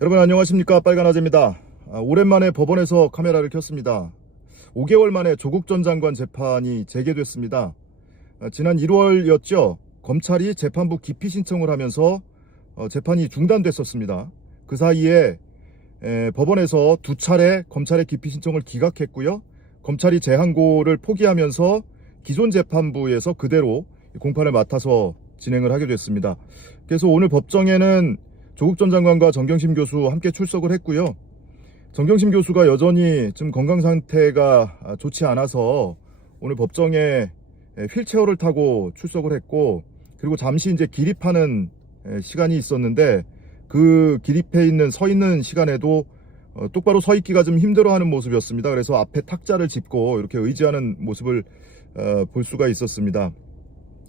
여러분 안녕하십니까, 빨간아재입니다. 오랜만에 법원에서 카메라를 켰습니다. 5개월 만에 조국 전 장관 재판이 재개됐습니다. 지난 1월이었죠. 검찰이 재판부 기피 신청을 하면서 재판이 중단됐었습니다. 그 사이에 법원에서 2차례 검찰의 기피 신청을 기각했고요. 검찰이 재항고를 포기하면서 기존 재판부에서 그대로 공판을 맡아서 진행을 하게 됐습니다. 그래서 오늘 법정에는 조국 전 장관과 정경심 교수 함께 출석을 했고요. 정경심 교수가 여전히 좀 건강 상태가 좋지 않아서 오늘 법정에 휠체어를 타고 출석을 했고, 그리고 잠시 이제 기립하는 시간이 있었는데 그 기립해 있는 서 있는 시간에도 똑바로 서 있기가 좀 힘들어하는 모습이었습니다. 그래서 앞에 탁자를 짚고 이렇게 의지하는 모습을 볼 수가 있었습니다.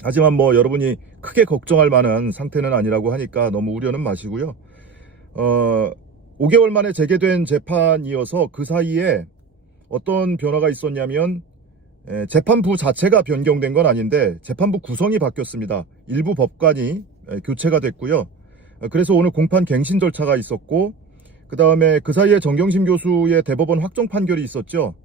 하지만 여러분이 크게 걱정할 만한 상태는 아니라고 하니까 너무 우려는 마시고요. 5개월 만에 재개된 재판이어서 그 사이에 어떤 변화가 있었냐면, 재판부 자체가 변경된 건 아닌데 재판부 구성이 바뀌었습니다. 일부 법관이 교체가 됐고요. 그래서 오늘 공판 갱신 절차가 있었고, 그 다음에 그 사이에 정경심 교수의 대법원 확정 판결이 있었죠.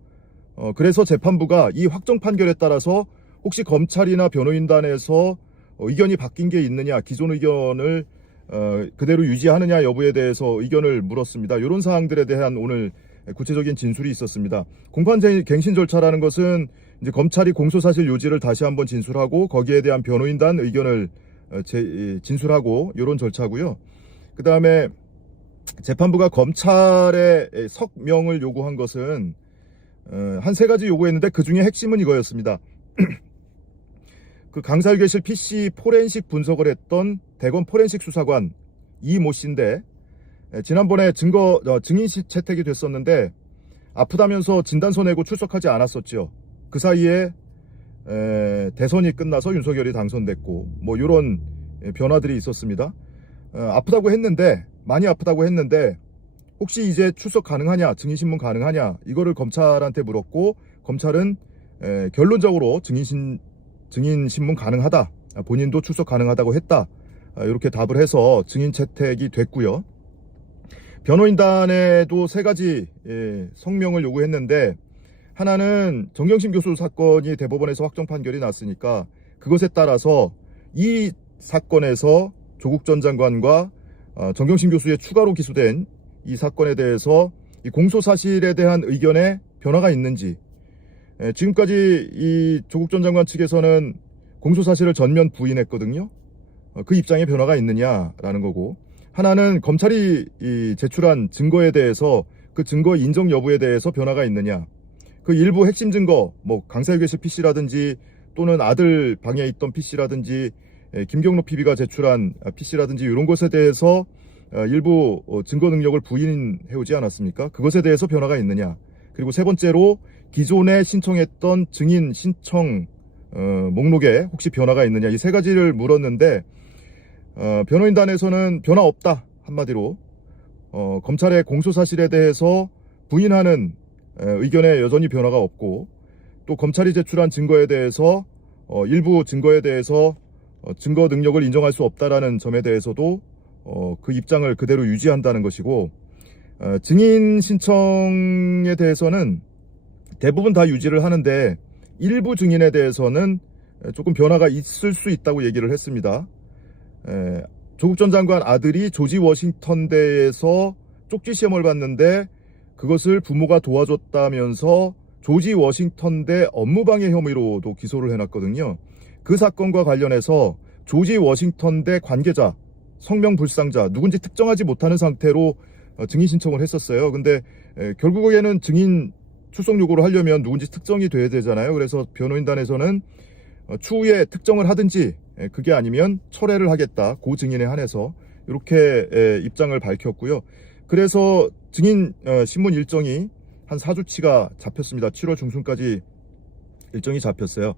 그래서 재판부가 이 확정 판결에 따라서 혹시 검찰이나 변호인단에서 의견이 바뀐 게 있느냐, 기존 의견을 그대로 유지하느냐 여부에 대해서 의견을 물었습니다. 이런 사항들에 대한 오늘 구체적인 진술이 있었습니다. 공판 갱신 절차라는 것은 이제 검찰이 공소사실 요지를 다시 한번 진술하고 거기에 대한 변호인단 의견을 진술하고 이런 절차고요. 그 다음에 재판부가 검찰의 석명을 요구한 것은 한 3가지 요구했는데 그 중에 핵심은 이거였습니다. 그 강살교실 PC 포렌식 분석을 했던 대검 포렌식 수사관 이모 씨인데, 지난번에 증인 채택이 됐었는데 아프다면서 진단서 내고 출석하지 않았었죠. 그 사이에 대선이 끝나서 윤석열이 당선됐고 이런 변화들이 있었습니다. 아프다고 했는데, 많이 아프다고 했는데 혹시 이제 출석 가능하냐, 증인신문 가능하냐, 이거를 검찰한테 물었고 검찰은 결론적으로 증인신문 가능하다, 본인도 출석 가능하다고 했다, 이렇게 답을 해서 증인 채택이 됐고요. 변호인단에도 3가지 성명을 요구했는데, 하나는 정경심 교수 사건이 대법원에서 확정 판결이 났으니까 그것에 따라서 이 사건에서 조국 전 장관과 정경심 교수의 추가로 기소된 이 사건에 대해서 이 공소사실에 대한 의견에 변화가 있는지, 지금까지 이 조국 전 장관 측에서는 공소사실을 전면 부인했거든요. 그 입장에 변화가 있느냐라는 거고, 하나는 검찰이 제출한 증거에 대해서 그 증거 인정 여부에 대해서 변화가 있느냐, 그 일부 핵심 증거, 강살교실 PC라든지 또는 아들 방에 있던 PC라든지 김경록 PB가 제출한 PC라든지 이런 것에 대해서 일부 증거 능력을 부인해오지 않았습니까? 그것에 대해서 변화가 있느냐. 그리고 3번째로 기존에 신청했던 증인 신청 목록에 혹시 변화가 있느냐, 이 3가지를 물었는데 변호인단에서는 변화 없다, 한마디로 검찰의 공소사실에 대해서 부인하는 의견에 여전히 변화가 없고, 또 검찰이 제출한 증거에 대해서 일부 증거에 대해서 증거 능력을 인정할 수 없다라는 점에 대해서도 그 입장을 그대로 유지한다는 것이고, 증인 신청에 대해서는 대부분 다 유지를 하는데 일부 증인에 대해서는 조금 변화가 있을 수 있다고 얘기를 했습니다. 조국 전 장관 아들이 조지 워싱턴대에서 쪽지 시험을 봤는데 그것을 부모가 도와줬다면서 조지 워싱턴대 업무방해 혐의로도 기소를 해놨거든요. 그 사건과 관련해서 조지 워싱턴대 관계자, 성명불상자, 누군지 특정하지 못하는 상태로 증인 신청을 했었어요. 근데 결국에는 증인 출석 요구를 하려면 누군지 특정이 돼야 되잖아요. 그래서 변호인단에서는 추후에 특정을 하든지 그게 아니면 철회를 하겠다, 그 증인에 한해서 이렇게 입장을 밝혔고요. 그래서 증인 신문 일정이 한 4주치가 잡혔습니다. 7월 중순까지 일정이 잡혔어요.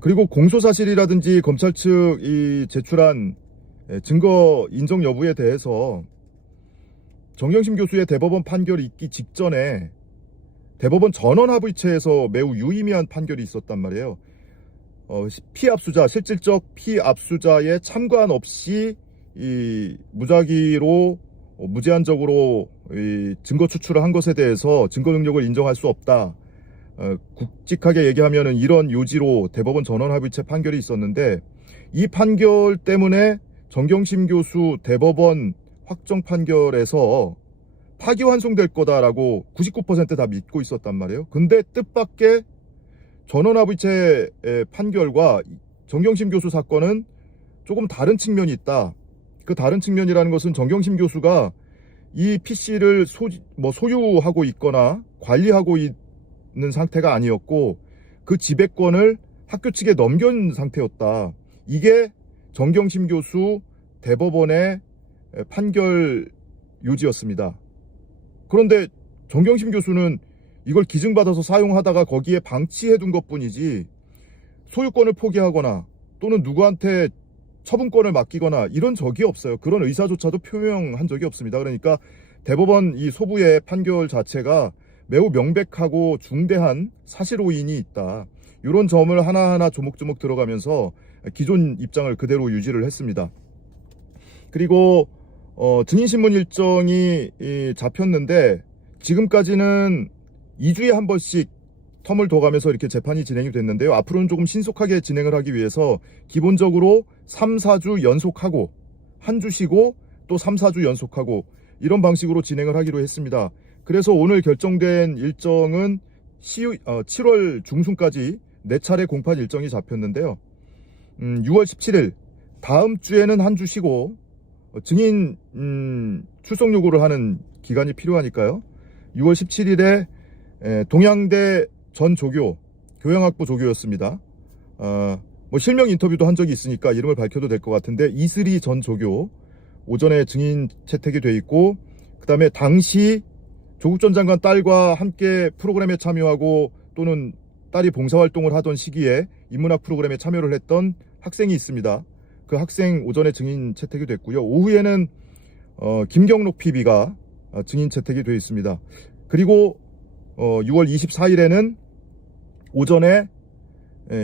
그리고 공소사실이라든지 검찰 측이 제출한 증거 인정 여부에 대해서 정경심 교수의 대법원 판결이 있기 직전에 대법원 전원합의체에서 매우 유의미한 판결이 있었단 말이에요. 피압수자, 실질적 피압수자의 참관 없이 이 무작위로 무제한적으로 이 증거 추출을 한 것에 대해서 증거 능력을 인정할 수 없다. 굵직하게 얘기하면은 이런 요지로 대법원 전원합의체 판결이 있었는데, 이 판결 때문에 정경심 교수 대법원 확정 판결에서 파기환송될 거다라고 99% 다 믿고 있었단 말이에요. 근데 뜻밖의 전원합의체 판결과 정경심 교수 사건은 조금 다른 측면이 있다. 그 다른 측면이라는 것은 정경심 교수가 이 PC를 소유하고 있거나 관리하고 있는 상태가 아니었고, 그 지배권을 학교 측에 넘긴 상태였다. 이게 정경심 교수 대법원의 판결 요지였습니다. 그런데 정경심 교수는 이걸 기증받아서 사용하다가 거기에 방치해둔 것뿐이지 소유권을 포기하거나 또는 누구한테 처분권을 맡기거나 이런 적이 없어요. 그런 의사조차도 표명한 적이 없습니다. 그러니까 대법원 이 소부의 판결 자체가 매우 명백하고 중대한 사실 오인이 있다. 이런 점을 하나하나 조목조목 들어가면서 기존 입장을 그대로 유지를 했습니다. 그리고 증인신문 일정이 잡혔는데 지금까지는 2주에 한 번씩 텀을 둬가면서 이렇게 재판이 진행이 됐는데요. 앞으로는 조금 신속하게 진행을 하기 위해서 기본적으로 3, 4주 연속하고 한 주 쉬고 또 3, 4주 연속하고 이런 방식으로 진행을 하기로 했습니다. 그래서 오늘 결정된 일정은 7월 중순까지 4차례 공판 일정이 잡혔는데요. 6월 17일 다음 주에는 한 주 쉬고 증인 출석 요구를 하는 기간이 필요하니까요. 6월 17일에 동양대 전 조교, 교양학부 조교였습니다. 실명 인터뷰도 한 적이 있으니까 이름을 밝혀도 될 것 같은데, 이슬이 전 조교 오전에 증인 채택이 돼 있고, 그 다음에 당시 조국 전 장관 딸과 함께 프로그램에 참여하고 또는 딸이 봉사활동을 하던 시기에 인문학 프로그램에 참여를 했던 학생이 있습니다. 그 학생 오전에 증인 채택이 됐고요. 오후에는 김경록 PB가 증인 채택이 되어 있습니다. 그리고 6월 24일에는 오전에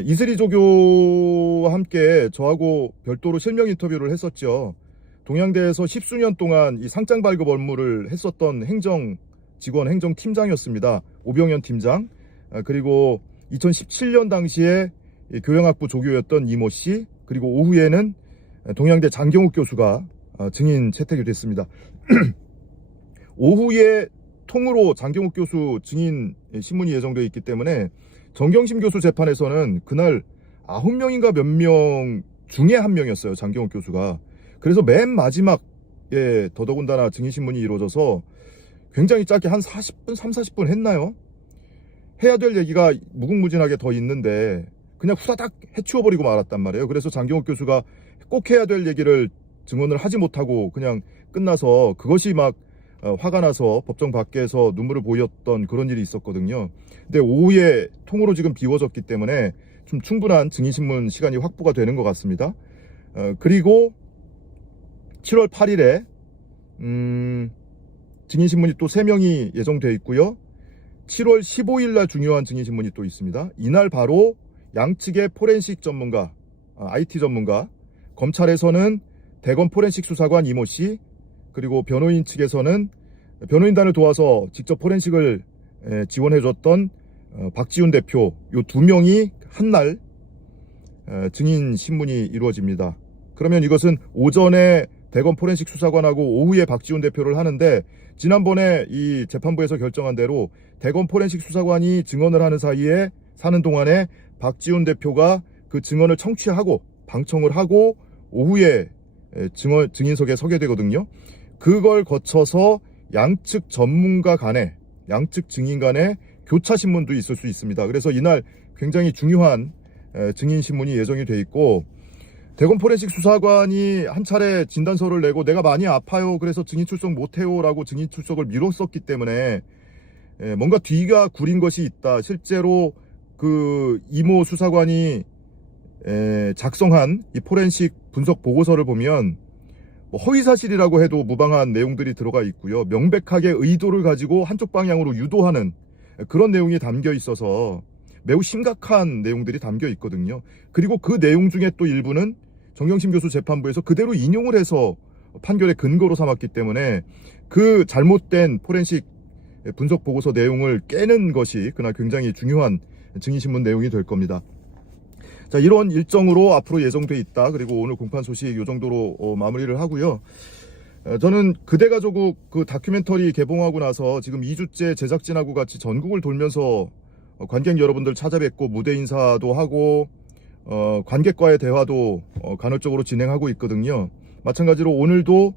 이슬이 조교와 함께 저하고 별도로 실명 인터뷰를 했었죠. 동양대에서 10수년 동안 이 상장 발급 업무를 했었던 행정팀장이었습니다. 오병현 팀장. 그리고 2017년 당시에 교양학부 조교였던 이모 씨, 그리고 오후에는 동양대 장경욱 교수가 증인 채택이 됐습니다. 오후에 통으로 장경욱 교수 증인 신문이 예정되어 있기 때문에 정경심 교수 재판에서는 그날 9명인가 몇 명 중에 한 명이었어요, 장경욱 교수가. 그래서 맨 마지막에 더더군다나 증인 신문이 이루어져서 굉장히 짧게 한 40분, 30-40분 했나요? 해야 될 얘기가 무궁무진하게 더 있는데 그냥 후다닥 해치워버리고 말았단 말이에요. 그래서 장경욱 교수가 꼭 해야 될 얘기를 증언을 하지 못하고 그냥 끝나서 그것이 막 화가 나서 법정 밖에서 눈물을 보였던 그런 일이 있었거든요. 근데 오후에 통으로 지금 비워졌기 때문에 좀 충분한 증인신문 시간이 확보가 되는 것 같습니다. 그리고 7월 8일에 증인신문이 또 3명이 예정되어 있고요. 7월 15일 날 중요한 증인신문이 또 있습니다. 이날 바로 양측의 포렌식 전문가, IT 전문가, 검찰에서는 대검 포렌식 수사관 이모 씨, 그리고 변호인 측에서는 변호인단을 도와서 직접 포렌식을 지원해줬던 박지훈 대표, 요 2명이 한날 증인 신문이 이루어집니다. 그러면 이것은 오전에 대검 포렌식 수사관하고 오후에 박지훈 대표를 하는데, 지난번에 이 재판부에서 결정한 대로 대검 포렌식 수사관이 증언을 사는 동안에 박지훈 대표가 그 증언을 청취하고 방청을 하고 오후에 증인석에 서게 되거든요. 그걸 거쳐서 양측 전문가 간에, 양측 증인 간에 교차 신문도 있을 수 있습니다. 그래서 이날 굉장히 중요한 증인 신문이 예정이 돼 있고, 대검 포렌식 수사관이 한 차례 진단서를 내고 내가 많이 아파요, 그래서 증인 출석 못해요 라고 증인 출석을 미뤘었기 때문에 뭔가 뒤가 구린 것이 있다. 실제로 그 이모 수사관이 작성한 이 포렌식 분석 보고서를 보면 허위사실이라고 해도 무방한 내용들이 들어가 있고요. 명백하게 의도를 가지고 한쪽 방향으로 유도하는 그런 내용이 담겨 있어서 매우 심각한 내용들이 담겨 있거든요. 그리고 그 내용 중에 또 일부는 정경심 교수 재판부에서 그대로 인용을 해서 판결의 근거로 삼았기 때문에 그 잘못된 포렌식 분석 보고서 내용을 깨는 것이 그날 굉장히 중요한 증인신문 내용이 될 겁니다. 자, 이런 일정으로 앞으로 예정돼 있다. 그리고 오늘 공판 소식 이 정도로 마무리를 하고요. 저는 그대가족국 그 다큐멘터리 개봉하고 나서 지금 2주째 제작진하고 같이 전국을 돌면서 관객 여러분들 찾아뵙고 무대 인사도 하고 관객과의 대화도 간헐적으로 진행하고 있거든요. 마찬가지로 오늘도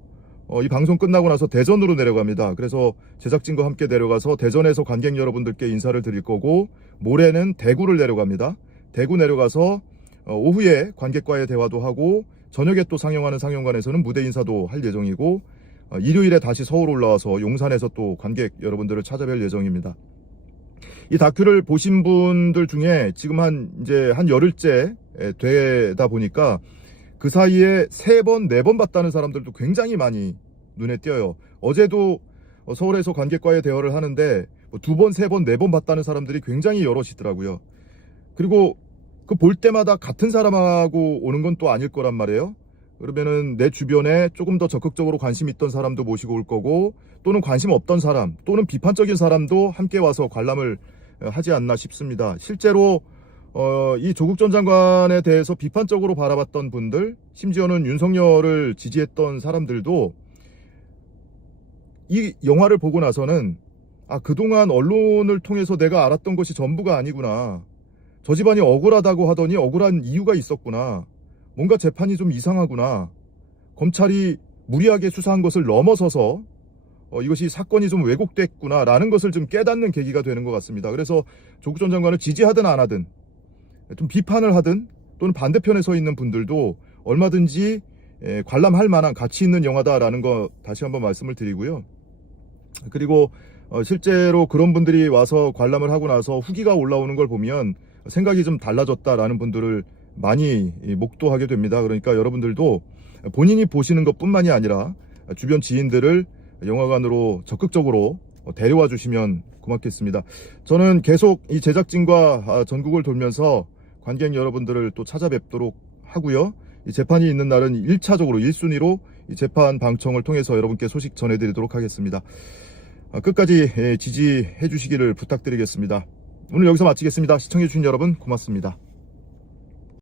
이 방송 끝나고 나서 대전으로 내려갑니다. 그래서 제작진과 함께 내려가서 대전에서 관객 여러분들께 인사를 드릴 거고, 모레는 대구를 내려갑니다. 대구 내려가서 오후에 관객과의 대화도 하고, 저녁에 또 상영하는 상영관에서는 무대 인사도 할 예정이고, 일요일에 다시 서울 올라와서 용산에서 또 관객 여러분들을 찾아뵐 예정입니다. 이 다큐를 보신 분들 중에 지금 이제 한 열흘째 되다 보니까 그 사이에 3번, 4번 봤다는 사람들도 굉장히 많이 눈에 띄어요. 어제도 서울에서 관객과의 대화를 하는데 2번, 3번, 4번 봤다는 사람들이 굉장히 여럿이더라고요. 그리고 그 볼 때마다 같은 사람하고 오는 건 또 아닐 거란 말이에요. 그러면은 내 주변에 조금 더 적극적으로 관심 있던 사람도 모시고 올 거고, 또는 관심 없던 사람, 또는 비판적인 사람도 함께 와서 관람을 하지 않나 싶습니다. 실제로 이 조국 전 장관에 대해서 비판적으로 바라봤던 분들, 심지어는 윤석열을 지지했던 사람들도 이 영화를 보고 나서는 그동안 언론을 통해서 내가 알았던 것이 전부가 아니구나. 저 집안이 억울하다고 하더니 억울한 이유가 있었구나. 뭔가 재판이 좀 이상하구나. 검찰이 무리하게 수사한 것을 넘어서서 이것이 사건이 좀 왜곡됐구나 라는 것을 좀 깨닫는 계기가 되는 것 같습니다. 그래서 조국 전 장관을 지지하든 안 하든, 좀 비판을 하든 또는 반대편에 서 있는 분들도 얼마든지 관람할 만한 가치 있는 영화다라는 거 다시 한번 말씀을 드리고요. 그리고 실제로 그런 분들이 와서 관람을 하고 나서 후기가 올라오는 걸 보면 생각이 좀 달라졌다라는 분들을 많이 목도하게 됩니다. 그러니까 여러분들도 본인이 보시는 것뿐만이 아니라 주변 지인들을 영화관으로 적극적으로 데려와 주시면 고맙겠습니다. 저는 계속 이 제작진과 전국을 돌면서 관객 여러분들을 또 찾아뵙도록 하고요. 이 재판이 있는 날은 1차적으로 1순위로 이 재판 방청을 통해서 여러분께 소식 전해드리도록 하겠습니다. 끝까지 지지해 주시기를 부탁드리겠습니다. 오늘 여기서 마치겠습니다. 시청해 주신 여러분 고맙습니다.